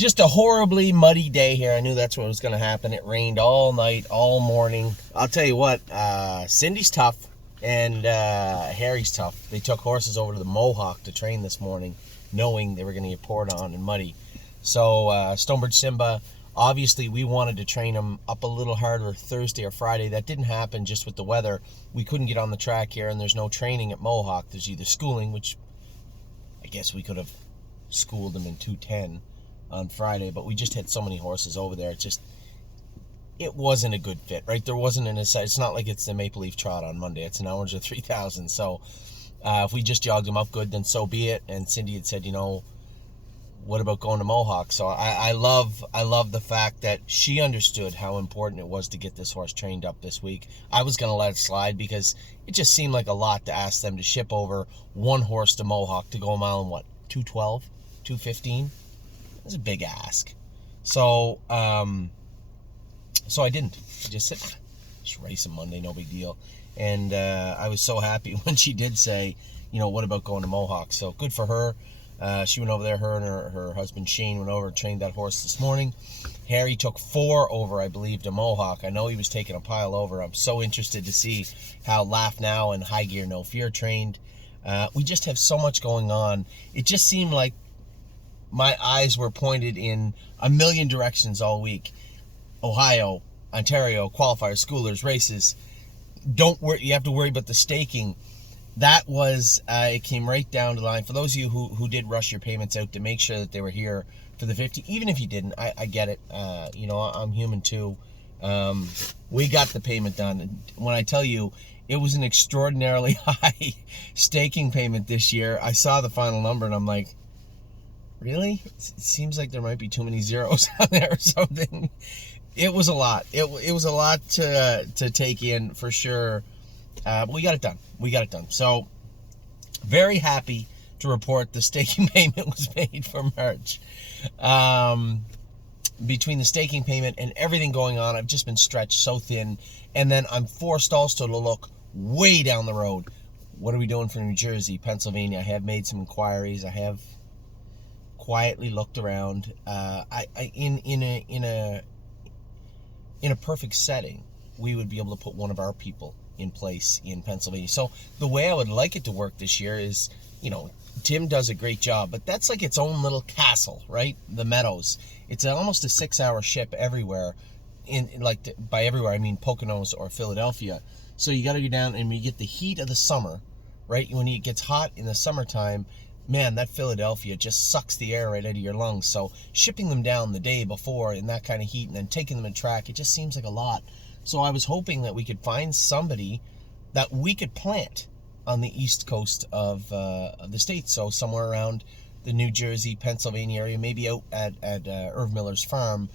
just a horribly muddy day here. I knew that's what was going to happen. It rained all night, all morning. I'll tell you what, Cindy's tough and Harry's tough. They took horses over to the Mohawk to train this morning, knowing they were going to get poured on and muddy. So Stonebridge Simba, obviously we wanted to train him up a little harder Thursday or Friday. That didn't happen just with the weather. We couldn't get on the track here, and there's no training at Mohawk. There's either schooling, which I guess we could have schooled him in 210 on Friday, but we just had so many horses over there. It wasn't a good fit, right? There wasn't it's not like it's the Maple Leaf Trot on Monday. It's an hours of 3,000. So if we just jogged him up good, then so be it. And Cindy had said, what about going to Mohawk? So I love the fact that she understood how important it was to get this horse trained up this week. I was going to let it slide because it just seemed like a lot to ask them to ship over one horse to Mohawk to go a mile in 212, 215. It's a big ask. So I didn't. I just said, just race him Monday, no big deal. And I was so happy when she did say, what about going to Mohawk? So good for her. She went over there. Her and her husband Shane went over and trained that horse this morning. Harry took 4 over, I believe, to Mohawk. I know he was taking a pile over. I'm so interested to see how Laugh Now and High Gear No Fear trained. We just have so much going on. It just seemed like my eyes were pointed in a million directions all week. Ohio, Ontario, qualifiers, schoolers, races. Don't worry. You have to worry about the staking. That was, it came right down to the line. For those of you who did rush your payments out to make sure that they were here for the 50, even if you didn't, I get it. I'm human too. We got the payment done. When I tell you, it was an extraordinarily high staking payment this year. I saw the final number and I'm like, really? It seems like there might be too many zeros on there or something. It was a lot. It was a lot to take in for sure. But we got it done. So very happy to report the staking payment was made for March. Between the staking payment and everything going on, I've just been stretched so thin. And then I'm forced also to look way down the road. What are we doing for New Jersey, Pennsylvania? I have made some inquiries. I have quietly looked around. In a perfect setting, we would be able to put one of our people in place in Pennsylvania. So the way I would like it to work this year is, Tim does a great job, but that's like its own little castle, right? The Meadows. It's almost a 6-hour ship everywhere. By everywhere, I mean Poconos or Philadelphia. So you got to go down, and when you get the heat of the summer, right? When it gets hot in the summertime, man, that Philadelphia just sucks the air right out of your lungs. So shipping them down the day before in that kind of heat and then taking them in track, it just seems like a lot. So I was hoping that we could find somebody that we could plant on the east coast of the state. So somewhere around the New Jersey, Pennsylvania area, maybe out at Irv Miller's farm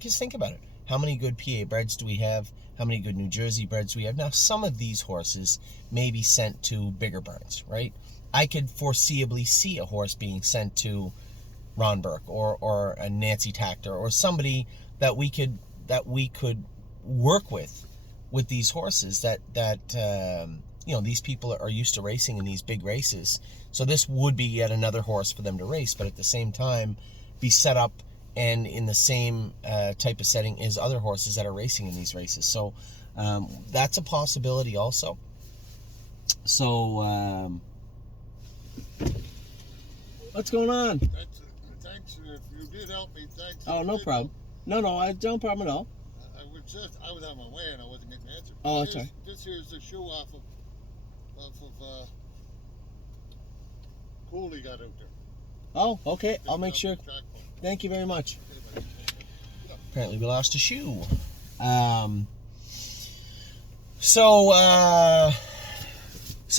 just think about it. How many good PA breds do we have? How many good New Jersey breds do we have? Now, some of these horses may be sent to bigger barns, right? I could foreseeably see a horse being sent to Ron Burke or a Nancy Tactor or somebody that we could work with these horses that these people are used to racing in these big races. So this would be yet another horse for them to race, but at the same time be set up and in the same type of setting as other horses that are racing in these races. So that's a possibility also. So what's going on? Thanks. If you did help me, thanks. Oh, no problem. No, no problem at all. I was on my way and I wasn't getting an answer. Oh, that's right. This here's the shoe off of Cooley got out there. Oh, okay. I'll make sure. Thank you very much. Apparently we lost a shoe. So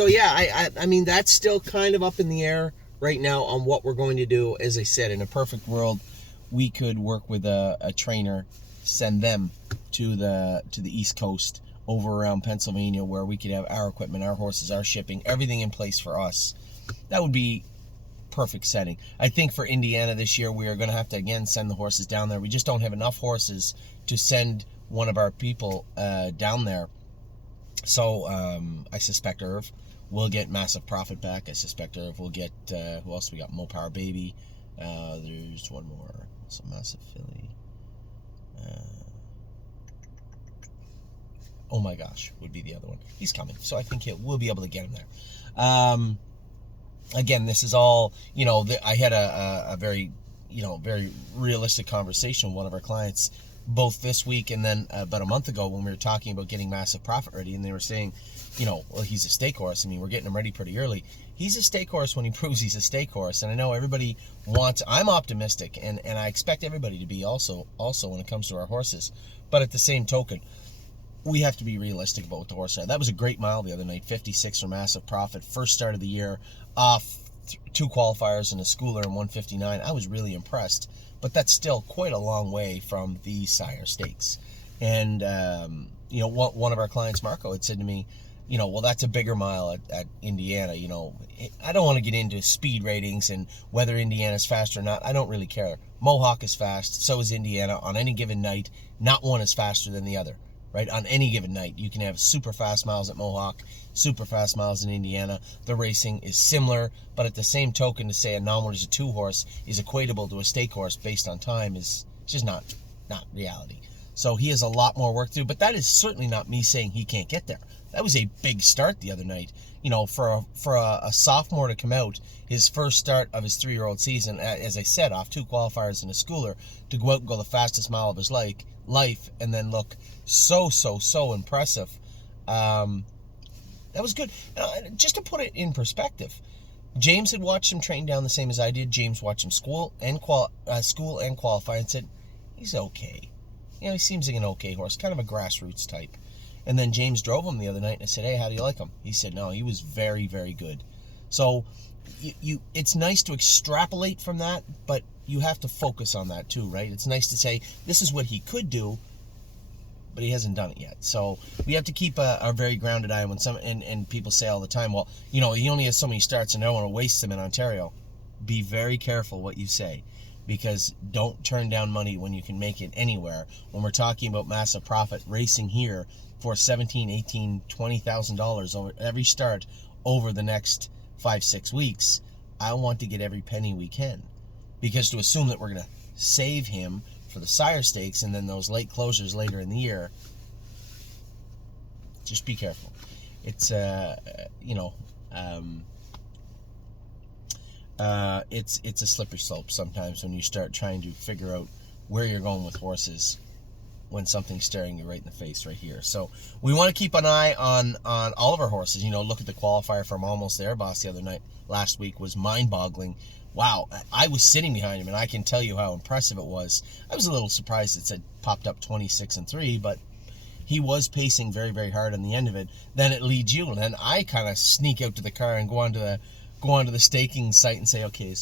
yeah, I mean, that's still kind of up in the air right now on what we're going to do. As I said, in a perfect world, we could work with a trainer, send them to the East Coast over around Pennsylvania, where we could have our equipment, our horses, our shipping, everything in place for us. That would be perfect setting. I think for Indiana this year, we are going to have to again send the horses down there. We just don't have enough horses to send one of our people down there. So I suspect Irv will get massive profit back. I suspect Irv will get, who else we got? Mo Power Baby. There's one more. So Massive Filly. Oh my gosh, would be the other one. He's coming, so I think we'll be able to get him there. Again, this is all, I had a very, very realistic conversation with one of our clients both this week and then about a month ago when we were talking about getting Massive Profit ready, and they were saying, well, he's a stake horse. I mean, we're getting him ready pretty early. He's a stake horse when he proves he's a stake horse, and I know everybody I'm optimistic, and I expect everybody to be also when it comes to our horses. But at the same token, we have to be realistic about what the horse are. That was a great mile the other night, 56 for Massive Profit. First start of the year, off 2 qualifiers and a schooler in 159. I was really impressed, but that's still quite a long way from the sire stakes. And, one of our clients, Marco, had said to me, well, that's a bigger mile at Indiana. I don't want to get into speed ratings and whether Indiana's fast or not. I don't really care. Mohawk is fast. So is Indiana. On any given night, not one is faster than the other. Right? On any given night, you can have super fast miles at Mohawk, super fast miles in Indiana. The racing is similar, but at the same token, to say a non-winner is a 2-horse is equatable to a stake horse based on time is just not reality. So he has a lot more work to do, but that is certainly not me saying he can't get there. That was a big start the other night. For a sophomore to come out, his first start of his 3-year-old season, as I said, off 2 qualifiers and a schooler, to go out and go the fastest mile of his life, and then look so impressive. That was good. Just to put it in perspective, James had watched him train down the same as I did. James watched him school and qualify and said, he's okay. He seems like an okay horse, kind of a grassroots type. And then James drove him the other night, and I said, hey, how do you like him? He said, no, he was very, very good. So it's nice to extrapolate from that, but you have to focus on that too, right? It's nice to say, this is what he could do, but he hasn't done it yet. So we have to keep a very grounded eye when and people say all the time, well, he only has so many starts and I don't want to waste them in Ontario. Be very careful what you say, because don't turn down money when you can make it anywhere. When we're talking about Massive Profit racing here for $17,000, $18,000, $20,000 over every start over the next 5-6 weeks, I want to get every penny we can, because to assume that we're going to save him for the sire stakes and then those late closures later in the year, just be careful. It's it's a slippery slope sometimes when you start trying to figure out where you're going with horses when something's staring you right in the face right here. So we want to keep an eye on all of our horses. Look at the qualifier from Almost There Boss the other night. Last week was mind-boggling. Wow, I was sitting behind him, and I can tell you how impressive it was. I was a little surprised it said popped up 26-3, but he was pacing very, very hard on the end of it. Then it leads you, and then I kind of sneak out to the car and go onto the staking site and say, okay,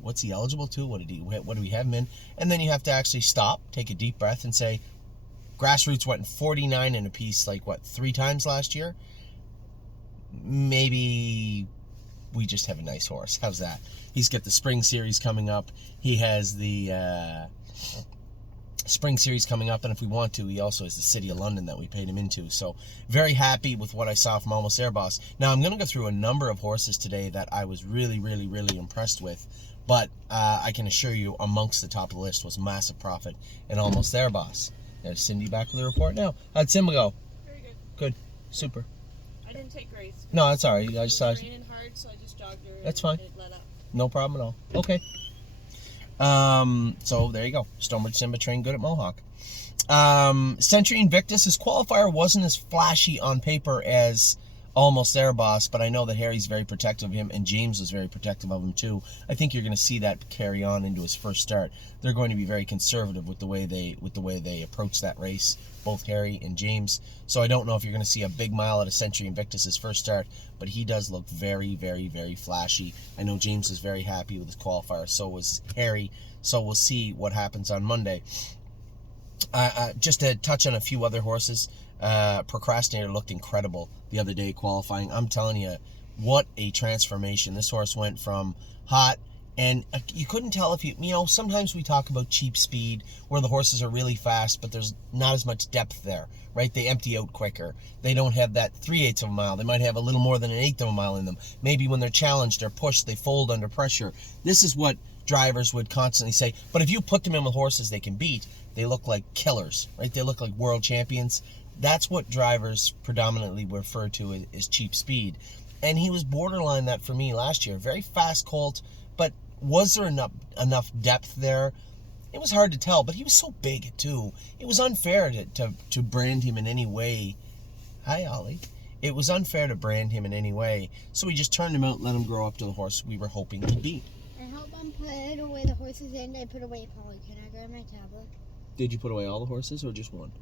what's he eligible to? What do we have him in? And then you have to actually stop, take a deep breath, and say, Grassroots went 49 in a piece, 3 times last year? Maybe we just have a nice horse. How's that? He's got the Spring Series coming up. He has the Spring Series coming up, and if we want to, he also has the City of London that we paid him into. So very happy with what I saw from Almost There Boss. Now I'm going to go through a number of horses today that I was really, really, really impressed with, but I can assure you amongst the top of the list was Massive Profit and Almost There Boss. There's Cindy back with the report now. How'd Simba go? Very good. Good. Super. I didn't take Grace. No, that's all right. I just saw. It was raining hard, so I just jogged her. That's fine. It let up. No problem at all. Okay. So there you go. Stonebridge Simba trained good at Mohawk. Century Invictus, his qualifier wasn't as flashy on paper as Almost There Boss, but I know that Harry's very protective of him, and James was very protective of him too. I think you're going to see that carry on into his first start. They're going to be very conservative with the way they approach that race, both Harry and James. So I don't know if you're going to see a big mile at a Century Invictus' first start, but he does look very, very, very flashy. I know James is very happy with his qualifier. So was Harry. So we'll see what happens on Monday. Just to touch on a few other horses. Procrastinator looked incredible the other day qualifying. I'm telling you, what a transformation. This horse went from hot, and you couldn't tell if sometimes we talk about cheap speed where the horses are really fast, but there's not as much depth there, right? They empty out quicker. They don't have that 3/8 of a mile. They might have a little more than an 1/8 of a mile in them. Maybe when they're challenged or pushed, they fold under pressure. This is what drivers would constantly say, but if you put them in with horses they can beat, they look like killers, right? They look like world champions. That's what drivers predominantly refer to as cheap speed. And he was borderline that for me last year. Very fast colt, but was there enough depth there? It was hard to tell, but he was so big too. It was unfair to brand him in any way. Hi, Ollie. It was unfair to brand him in any way, so we just turned him out and let him grow up to the horse we were hoping he'd be. I help them put away the horses and I put away Polly. Can I grab my tablet? Did you put away all the horses or just one?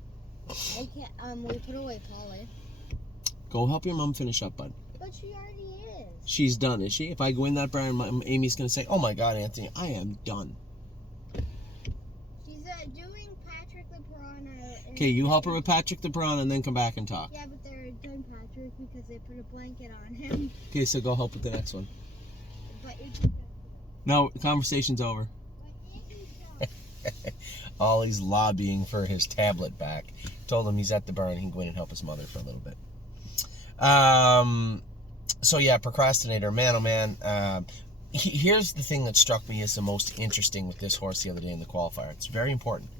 I can't. We put away Polly. Go help your mom finish up, bud. But she already is. She's done, is she? If I go in that barn, Amy's going to say, oh my God, Anthony, I am done. She's doing Patrick the Piranha. Okay, you help her with Patrick the Piranha and then come back and talk. Yeah, but they're doing Patrick because they put a blanket on him. Okay, so go help with the next one. But it's No, the conversation's over. Ollie's lobbying for his tablet back. Told him he's at the barn. He can go in and help his mother for a little bit. So yeah, procrastinator, man, oh man. Here's the thing that struck me as the most interesting with this horse the other day in the qualifier. It's very important.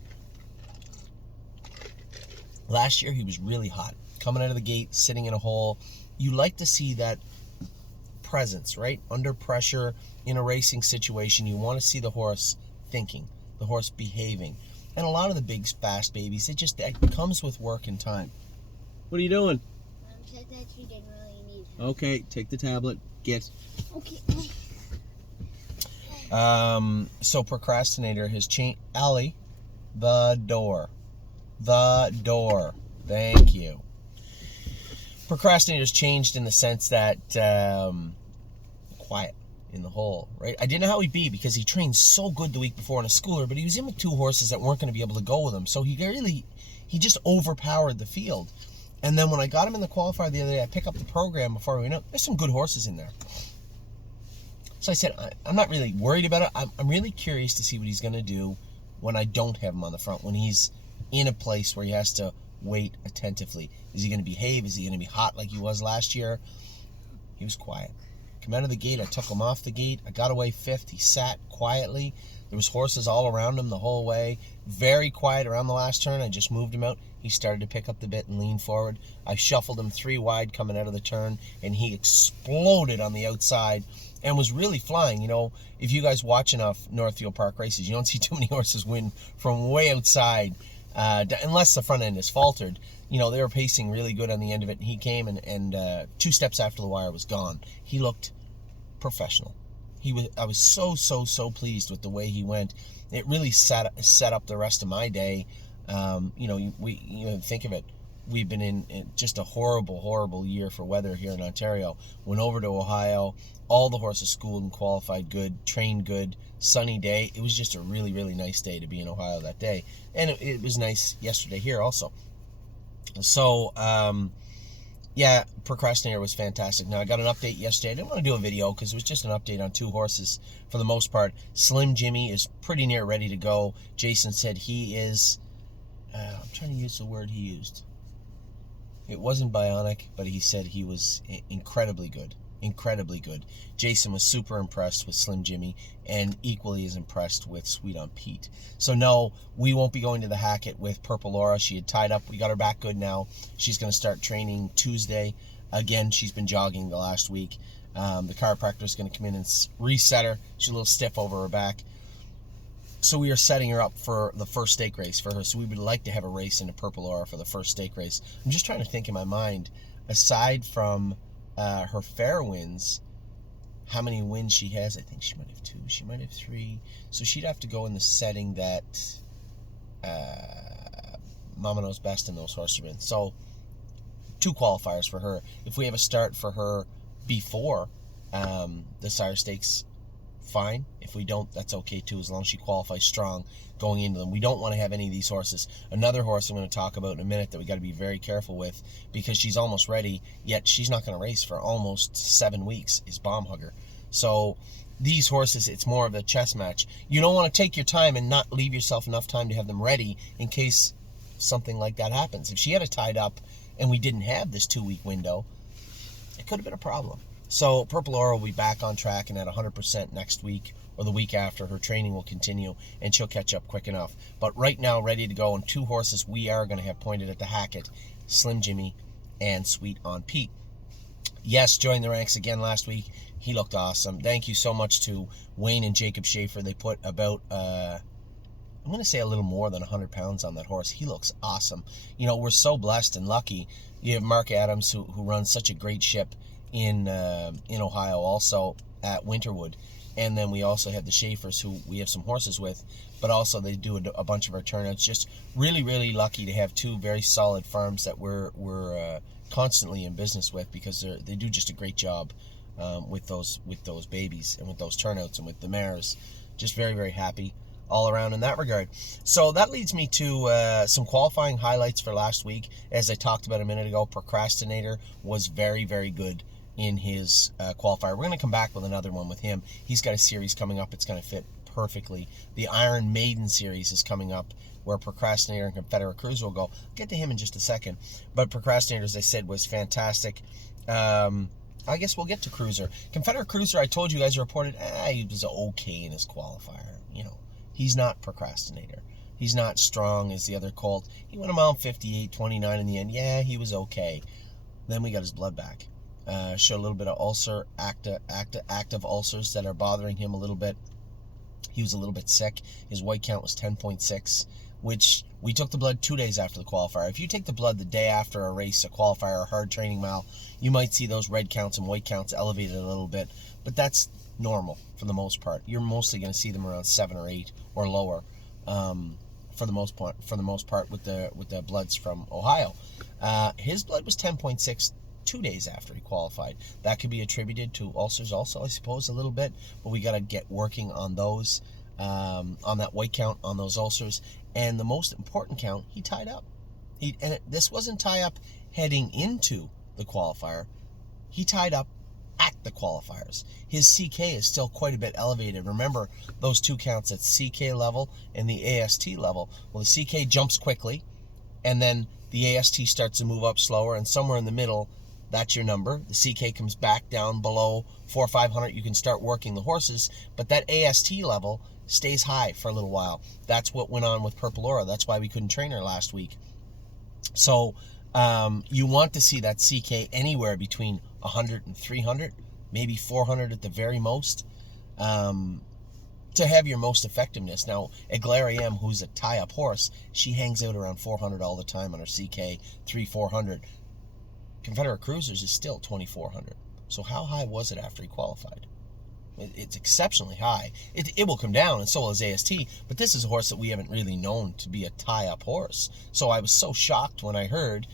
Last year he was really hot, coming out of the gate, sitting in a hole. You like to see that presence, right? Under pressure in a racing situation, you want to see the horse thinking, the horse behaving. And a lot of the big fast babies, that comes with work and time. What are you doing? Mom said that she didn't really need it. Okay, take the tablet. Get. Okay. So procrastinator has changed. Allie, the door. The door. Thank you. Procrastinator's changed in the sense that quiet in the hole, right? I didn't know how he'd be because he trained so good the week before in a schooler, but he was in with two horses that weren't going to be able to go with him. So he just overpowered the field. And then when I got him in the qualifier the other day, I picked up the program before we went out. There's some good horses in there. So I said, I'm not really worried about it. I'm really curious to see what he's going to do when I don't have him on the front, when he's in a place where he has to wait attentively. Is he going to behave? Is he going to be hot like he was last year? He was quiet. Come out of the gate, I took him off the gate. I got away fifth. He sat quietly. There was horses all around him the whole way. Very quiet around the last turn. I just moved him out. He started to pick up the bit and lean forward. I shuffled him 3 wide coming out of the turn, and he exploded on the outside and was really flying. You know, if you guys watch enough Northfield Park races, you don't see too many horses win from way outside, unless the front end is faltered. You know, they were pacing really good on the end of it, and he came and 2 steps after the wire was gone. He looked professional. I was so pleased with the way he went. It really set up the rest of my day. You know, think of it. We've been in just a horrible year for weather here in Ontario. Went over to Ohio. All the horses schooled and qualified good, trained good, sunny day. It was just a really nice day to be in Ohio that day. And it was nice yesterday here also. So, yeah, Procrastinator was fantastic. Now, I got an update yesterday. I didn't want to do a video because it was just an update on 2 horses for the most part. Slim Jimmy is pretty near ready to go. Jason said he is, I'm trying to use the word he used. It wasn't bionic, but he said he was incredibly good. Incredibly good. Jason was super impressed with Slim Jimmy and equally as impressed with Sweet on Pete. So no, we won't be going to the Hackett with Purple Laura. She had tied up. We got her back good now. She's going to start training Tuesday. Again, she's been jogging the last week. The chiropractor is going to come in and reset her. She's a little stiff over her back. So we are setting her up for the first stake race for her. So we would like to have a race into Purple Aura for the first stake race. I'm just trying to think in my mind, aside from her fair wins, how many wins she has. I think she might have 2. She might have 3. So she'd have to go in the setting that Mama Knows Best in those horsemen. So 2 qualifiers for her. If we have a start for her before the Sire Stakes, fine. If we don't, that's okay too, as long as she qualifies strong going into them. We don't want to have any of these horses. Another horse I'm going to talk about in a minute that we got to be very careful with because she's almost ready, yet she's not going to race for almost 7 weeks, is Bomb Hugger. So these horses, it's more of a chess match. You don't want to take your time and not leave yourself enough time to have them ready in case something like that happens. If she had it tied up and we didn't have this 2-week window, it could have been a problem. So Purple Aura will be back on track and at 100% next week or the week after. Her training will continue and she'll catch up quick enough. But right now, ready to go, and 2 horses we are going to have pointed at the Hackett, Slim Jimmy and Sweet on Pete. Yes, joined the ranks again last week. He looked awesome. Thank you so much to Wayne and Jacob Schaefer. They put about, I'm going to say a little more than 100 pounds on that horse. He looks awesome. You know, we're so blessed and lucky. You have Mark Adams, who runs such a great ship in Ohio, also at Winterwood. And then we also have the Schaefers, who we have some horses with, but also they do a bunch of our turnouts. Just really, really lucky to have 2 very solid farms that we're constantly in business with, because they do just a great job with those babies and with those turnouts and with the mares. Just very, very happy all around in that regard. So that leads me to some qualifying highlights for last week. As I talked about a minute ago, Procrastinator was very, very good in his qualifier. We're going to come back with another one with him. He's got a series coming up. It's going to fit perfectly. The Iron Maiden series is coming up, where Procrastinator and Confederate Cruiser will go. I'll get to him in just a second. But Procrastinator, as I said, was fantastic. I guess we'll get to Cruiser. Confederate Cruiser, I told you guys reported, he was okay in his qualifier. You know, he's not Procrastinator. He's not strong as the other colt. He went a mile 58.29 in the end. Yeah, he was okay. Then we got his blood back. Showed a little bit of active ulcers that are bothering him a little bit. He was a little bit sick. His white count was 10.6, which we took the blood 2 days after the qualifier. If you take the blood the day after a race, a qualifier, or a hard training mile, you might see those red counts and white counts elevated a little bit, but that's normal for the most part. You're mostly going to see them around 7 or 8 or lower, for the most part with the bloods from Ohio. His blood was 10.6 2 days after he qualified. That could be attributed to ulcers also, I suppose, a little bit, but we got to get working on those, on that white count, on those ulcers. And the most important count, he tied up. This wasn't tie up heading into the qualifier. He tied up at the qualifiers. His CK is still quite a bit elevated. Remember those 2 counts at CK level and the AST level. Well, the CK jumps quickly, and then the AST starts to move up slower, and somewhere in the middle, that's your number. The CK comes back down below 400 or 500. You can start working the horses, but that AST level stays high for a little while. That's what went on with Purple Aura. That's why we couldn't train her last week. So you want to see that CK anywhere between 100 and 300, maybe 400 at the very most, to have your most effectiveness. Now, Eglariam, who's a tie-up horse, she hangs out around 400 all the time on her CK, 300-400. Confederate Cruisers is still 2,400. So how high was it after he qualified? It's exceptionally high. It will come down, and so will his AST, but this is a horse that we haven't really known to be a tie-up horse. So I was so shocked when I heard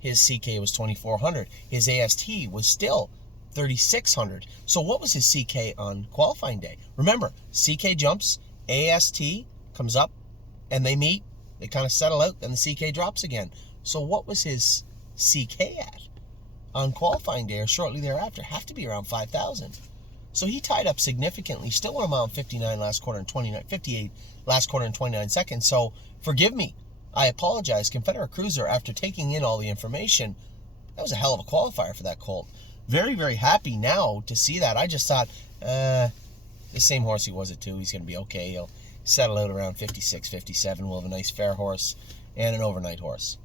his CK was 2,400. His AST was still 3,600. So what was his CK on qualifying day? Remember, CK jumps, AST comes up, and they meet. They kind of settle out, then the CK drops again. So what was his CK at on qualifying day or shortly thereafter? Have to be around 5,000. So he tied up significantly. Still went a mile 59 last quarter and 58 last quarter and 29 seconds. So forgive me. I apologize. Confederate Cruiser, after taking in all the information, that was a hell of a qualifier for that colt. Very, very happy now to see that. I just thought, the same horse he was at 2. He's going to be okay. He'll settle out around 56, 57. We'll have a nice fair horse and an overnight horse.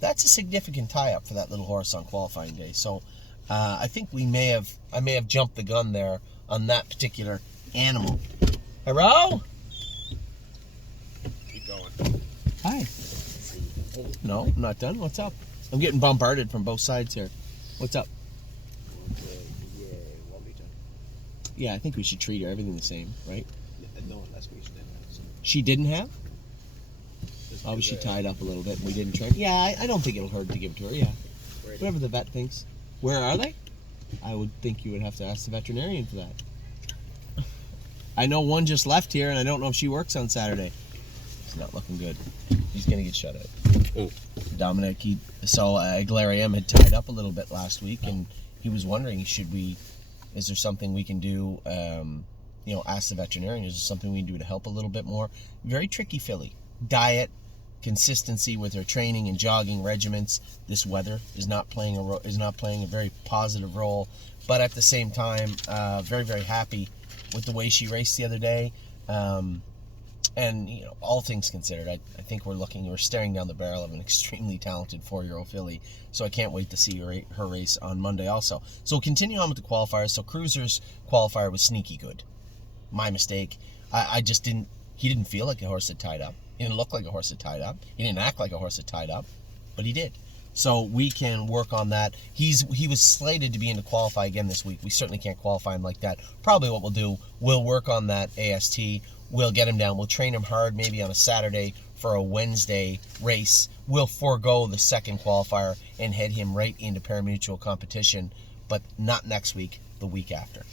That's a significant tie-up for that little horse on qualifying day. So I think I may have jumped the gun there on that particular animal. Hello? Keep going. Hi. No, I'm not done. What's up? I'm getting bombarded from both sides here. What's up? Yeah, I think we should treat her everything the same, right? No, last week she didn't have some. She didn't have? Obviously tied up a little bit and we didn't train. Yeah, I don't think it'll hurt to give it to her, yeah. Whatever the vet thinks. Where are they? I would think you would have to ask the veterinarian for that. I know one just left here and I don't know if she works on Saturday. It's not looking good. He's going to get shut out. Oh. Dominic, Eglariam had tied up a little bit last week and he was wondering, is there something we can do, ask the veterinarian, is there something we can do to help a little bit more? Very tricky filly. Diet, consistency with her training and jogging regiments. This weather is not playing a very positive role, but at the same time, very, very happy with the way she raced the other day. And all things considered, I think we're staring down the barrel of an extremely talented 4-year-old filly. So I can't wait to see her race on Monday also. So we'll continue on with the qualifiers. So Cruiser's qualifier was sneaky good. My mistake. I just didn't. He didn't feel like a horse that tied up. He didn't look like a horse that tied up. He didn't act like a horse that tied up, but he did. So we can work on that. He was slated to be in to qualify again this week. We certainly can't qualify him like that. Probably what we'll do, we'll work on that AST. We'll get him down. We'll train him hard maybe on a Saturday for a Wednesday race. We'll forego the second qualifier and head him right into parimutuel competition, but not next week, the week after.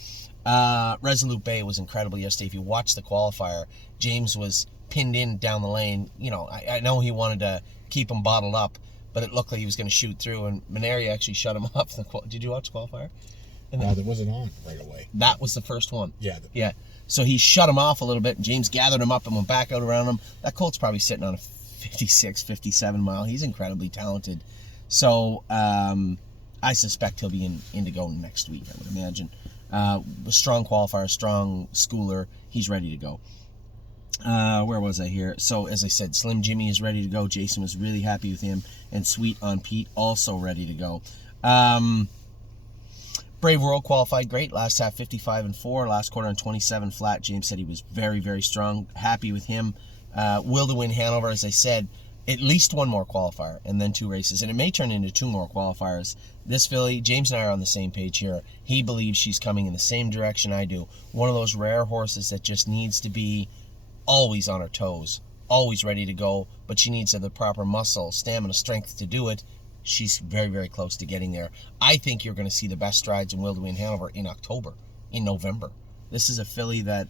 Resolute Bay was incredible yesterday. If you watch the qualifier, James was pinned in down the lane. I know he wanted to keep him bottled up, but it looked like he was going to shoot through, and Maneri actually shut him up. Did you watch the qualifier? That wasn't on right away. That was the first one. Yeah. Yeah. So he shut him off a little bit, and James gathered him up and went back out around him. That colt's probably sitting on a 56, 57 mile. He's incredibly talented. So I suspect he'll be in to go next week, I would imagine. A strong qualifier, strong schooler. He's ready to go. Where was I here? So, as I said, Slim Jimmy is ready to go. Jason was really happy with him. And Sweet on Pete, also ready to go. Brave World qualified great. Last half 55-4. Last quarter on 27 flat. James said he was very, very strong. Happy with him. Will to win Hanover, as I said, at least one more qualifier and then 2 races. And it may turn into 2 more qualifiers. This filly, James and I are on the same page here. He believes she's coming in the same direction I do. One of those rare horses that just needs to be always on her toes, always ready to go, but she needs the proper muscle, stamina, strength to do it. She's very, very close to getting there. I think you're going to see the best strides in Will to Win Hanover in October, in November. This is a filly that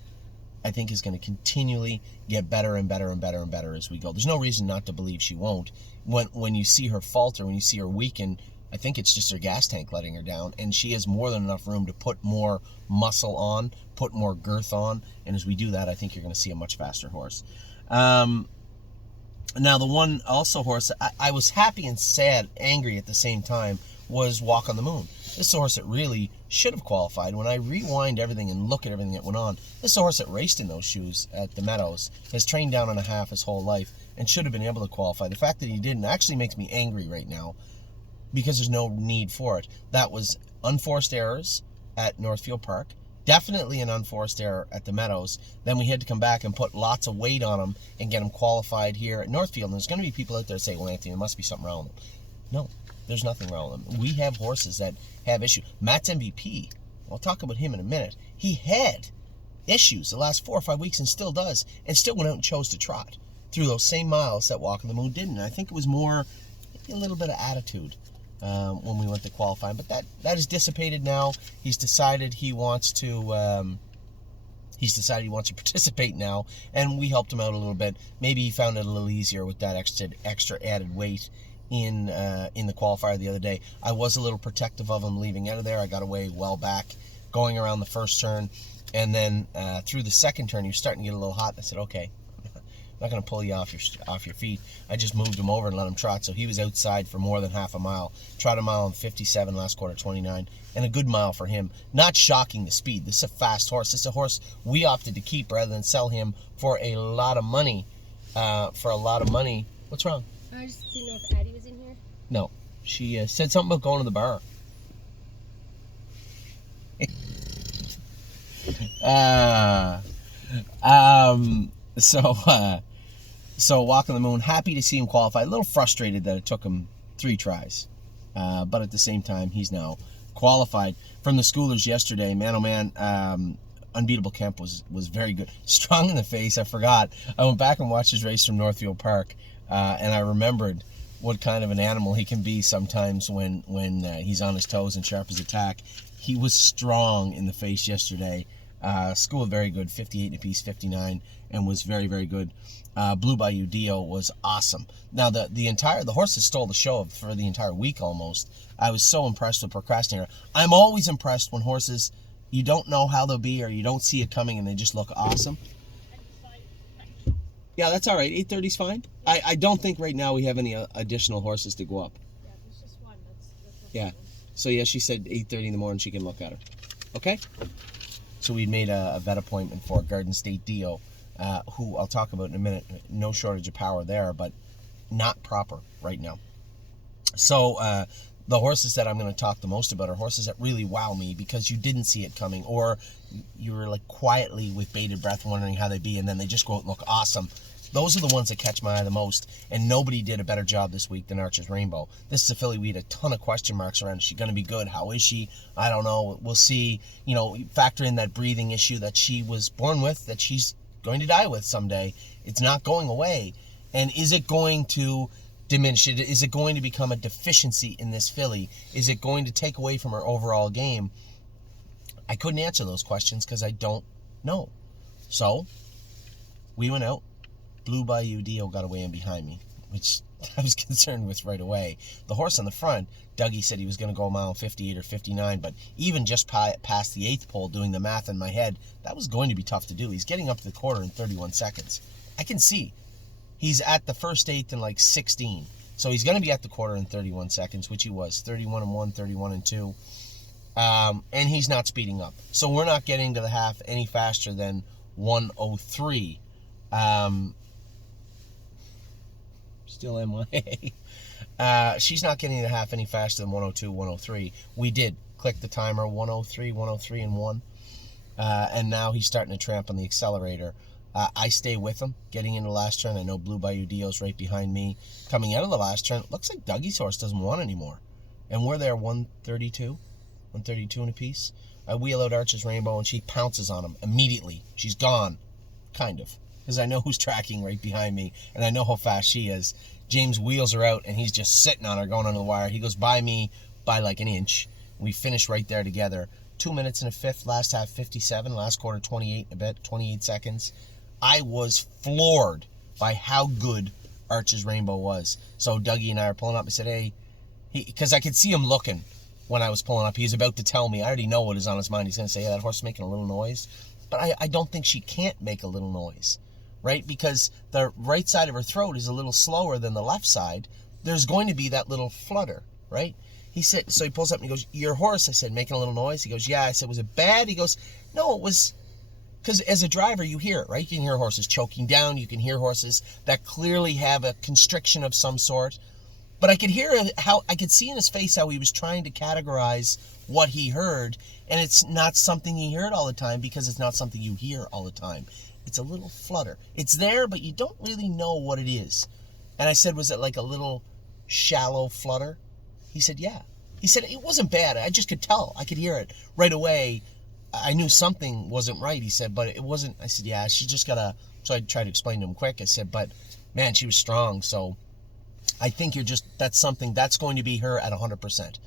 I think is going to continually get better and better and better and better as we go. There's no reason not to believe she won't. When you see her falter, when you see her weaken, I think it's just her gas tank letting her down, and she has more than enough room to put more muscle on, put more girth on, and as we do that, I think you're going to see a much faster horse. Now, the one also horse I was happy and sad, angry at the same time, was Walk on the Moon. This is a horse that really should have qualified. When I rewind everything and look at everything that went on, this is a horse that raced in those shoes at the Meadows, has trained down and a half his whole life, and should have been able to qualify. The fact that he didn't actually makes me angry right now, because there's no need for it. That was unforced errors at Northfield Park. Definitely an unforced error at the Meadows. Then we had to come back and put lots of weight on him and get him qualified here at Northfield. And there's going to be people out there say, well, Anthony, there must be something wrong with him. No, there's nothing wrong with him. We have horses that have issues. Matt's MVP, I'll talk about him in a minute. He had issues the last 4 or 5 weeks and still does, and still went out and chose to trot through those same miles that Walk on the Moon didn't. And I think it was more, maybe a little bit of attitude when we went to qualifying, but that is dissipated now. He's decided he wants to participate now, and we helped him out a little bit. Maybe he found it a little easier with that extra added weight in the qualifier the other day. I was a little protective of him leaving out of there. I got away well back, going around the first turn, and then through the second turn, he was starting to get a little hot. I said, okay, I'm not going to pull you off your feet. I just moved him over and let him trot. So he was outside for more than half a mile. Trot a mile in 57, last quarter 29, and a good mile for him. Not shocking the speed. This is a fast horse. This is a horse we opted to keep rather than sell him for a lot of money. What's wrong? I just didn't know if Addie was in here. No. She said something about going to the bar. So Walk on the Moon, happy to see him qualify. A little frustrated that it took him 3 tries. But at the same time, he's now qualified. From the schoolers yesterday, man, oh man, Unbeatable Kemp was very good. Strong in the face, I forgot. I went back and watched his race from Northfield Park, and I remembered what kind of an animal he can be sometimes when he's on his toes and sharp as attack. He was strong in the face yesterday. School very good, 58 and a piece, 59, and was very, very good. Blue Bayou Dio was awesome. Now the horses stole the show for the entire week almost. I was so impressed with Procrastinator. I'm always impressed when horses, you don't know how they'll be or you don't see it coming and they just look awesome. Yeah, that's all right. 8:30's fine. I don't think right now we have any additional horses to go up. Yeah, there's just one. That's the Yeah. problem. So yeah, she said 8:30 in the morning she can look at her. Okay? So we made a vet appointment for Garden State Dio, who I'll talk about in a minute. No shortage of power there, but not proper right now. So the horses that I'm going to talk the most about are horses that really wow me because you didn't see it coming, or you were like quietly with bated breath wondering how they'd be, and then they just go out and look awesome. Those are the ones that catch my eye the most, and nobody did a better job this week than Archer's Rainbow. This is a filly we had a ton of question marks around. Is she going to be good? How is she? I don't know. We'll see. You know, factor in that breathing issue that she was born with, that she's going to die with someday. It's not going away. And is it going to diminish it? Is it going to become a deficiency in this filly? Is it going to take away from her overall game? I couldn't answer those questions because I don't know. So we went out. Blue Bayou Dio got away in behind me, which I was concerned with right away. The horse on the front, Dougie said he was going to go a mile 58 or 59, but even just past the 8th pole, doing the math in my head, that was going to be tough to do. He's getting up to the quarter in 31 seconds. I can see. He's at the first 8th in like 16. So he's going to be at the quarter in 31 seconds, which he was. 31 and 1, 31 and 2. And he's not speeding up. So we're not getting to the half any faster than 103. Still MIA. She's not getting the half any faster than 102, 103. We did click the timer, 103, 103 and 1. And now he's starting to tramp on the accelerator. I stay with him, getting into the last turn. I know Blue Bayou Dio's right behind me. Coming out of the last turn, it looks like Dougie's horse doesn't want anymore. And we're there 132 in a piece. I wheel out Archer's Rainbow, and she pounces on him immediately. She's gone, kind of, because I know who's tracking right behind me, and I know how fast she is. James wheels her out, and he's just sitting on her, going under the wire. He goes by me by like an inch. We finish right there together. 2 minutes and a fifth, last half 57, last quarter 28 a bit, 28 seconds. I was floored by how good Archer's Rainbow was. So Dougie and I are pulling up. I said, hey, because I could see him looking when I was pulling up. He was about to tell me. I already know what is on his mind. He's going to say, yeah, that horse is making a little noise. But I don't think she can't make a little noise, right? Because the right side of her throat is a little slower than the left side. There's going to be that little flutter, right? He said, so he pulls up and he goes, your horse, I said, making a little noise? He goes, yeah. I said, was it bad? He goes, no, it was, because as a driver, you hear it, right? You can hear horses choking down. You can hear horses that clearly have a constriction of some sort. But I could hear how, I could see in his face how he was trying to categorize what he heard. And it's not something he heard all the time because it's not something you hear all the time. It's a little flutter. It's there, but you don't really know what it is. And I said, was it like a little shallow flutter? He said, yeah. He said, it wasn't bad. I just could tell. I could hear it right away. I knew something wasn't right, he said, but it wasn't. I said, yeah, she just got to, so I tried to explain to him quick. I said, but man, she was strong. So I think that's something that's going to be her at 100%.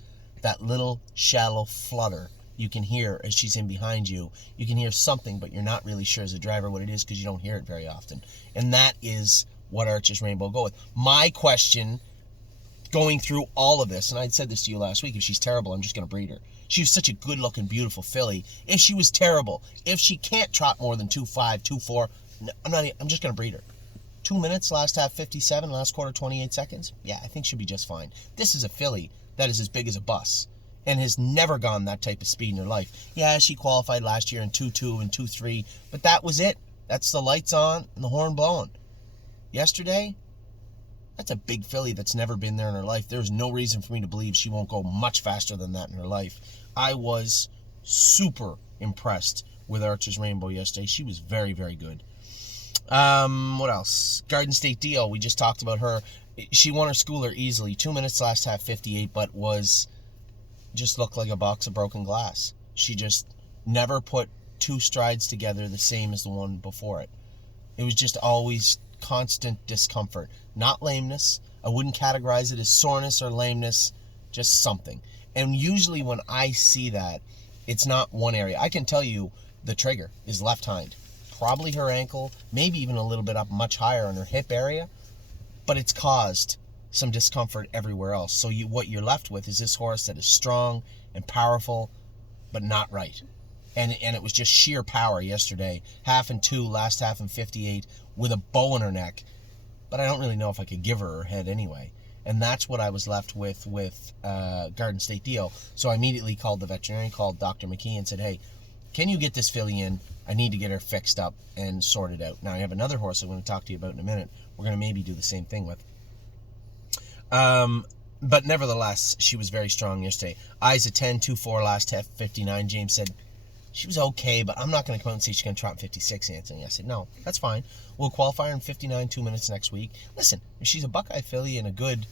That little shallow flutter you can hear as she's in behind you. You can hear something, but you're not really sure as a driver what it is because you don't hear it very often. And that is what Archer's Rainbow go with. My question going through all of this, and I'd said this to you last week, if she's terrible, I'm just going to breed her. She was such a good-looking, beautiful filly. If she was terrible, if she can't trot more than 2.5, 2.4, I'm just going to breed her. 2 minutes, last half 57, last quarter 28 seconds. Yeah, I think she'll be just fine. This is a filly that is as big as a bus and has never gone that type of speed in her life. Yeah, she qualified last year in 2.2 and 2.3, but that was it. That's the lights on and the horn blowing. Yesterday, that's a big filly that's never been there in her life. There's no reason for me to believe she won't go much faster than that in her life. I was super impressed with Archer's Rainbow yesterday. She was very, very good. What else? Garden State Dio, we just talked about her. She won her schooler easily. 2 minutes, last half 58, but just looked like a box of broken glass. She just never put two strides together the same as the one before it. It was just always constant discomfort. Not lameness. I wouldn't categorize it as soreness or lameness, just something. And usually when I see that, it's not one area. I can tell you the trigger is left hind. Probably her ankle, maybe even a little bit up much higher in her hip area, but it's caused some discomfort everywhere else. So what you're left with is this horse that is strong and powerful, but not right. and it was just sheer power yesterday. Half in 2, last half in 58, with a bow in her neck. But I don't really know if I could give her head anyway. And that's what I was left with Garden State Deal. So I immediately called the veterinarian, called Dr. McKee, and said, hey, can you get this filly in? I need to get her fixed up and sorted out. Now, I have another horse I'm going to talk to you about in a minute. We're going to maybe do the same thing with. But nevertheless, she was very strong yesterday. Eyes at 10, 2-4, last half 59. James said, she was okay, but I'm not going to come out and say she's going to trot in 56, Anthony. I said, no, that's fine. We'll qualify her in 59, 2 minutes next week. Listen, if she's a Buckeye filly and a good